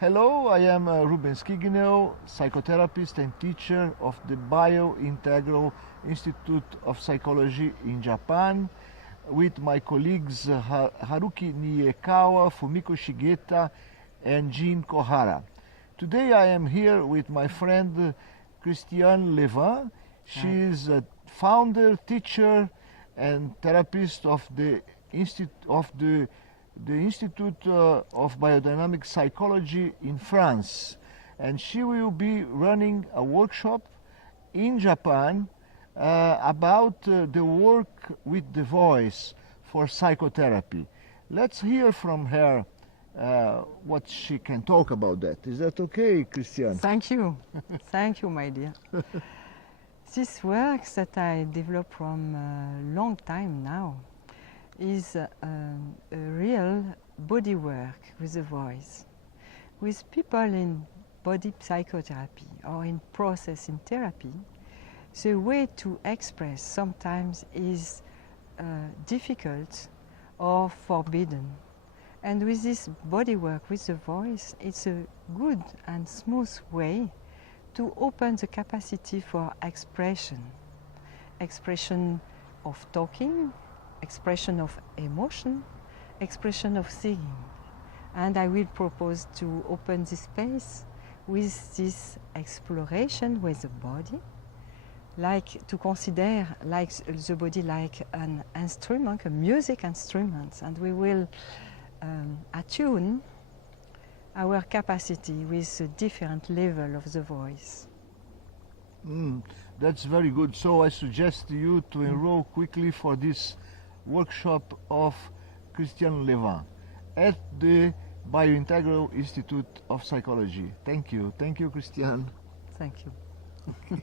Hello, I am Ruben Skigineo, psychotherapist and teacher of the Bio-Integral Institute of Psychology in Japan, with my colleagues Haruki Niekawa, Fumiko Shigeta, and Jean Kohara. Today I am here with my friend Christiane Lewin. She is a founder, teacher, and therapist of the Institute of Biodynamic Psychology in France, and she will be running a workshop in Japan about the work with the voice for psychotherapy. Let's hear from her what she can talk about that. Is that okay, Christiane? Thank you. Thank you, my dear. This work that I developed from a long time now is a real body work with the voice. With people in body psychotherapy or in process in therapy, the way to express sometimes is difficult or forbidden. And with this body work with the voice, it's a good and smooth way to open the capacity for expression. Expression of talking, expression of emotion, expression of singing. And I will propose to open this space with this exploration with the body, like to consider like the body like an instrument, a music instrument, and we will attune our capacity with a different level of the voice. That's very good. So I suggest you to enroll quickly for this workshop of Christiane Lewin at the Bio-Integral Institute of Psychology. Thank you. Thank you, Christiane. Thank you.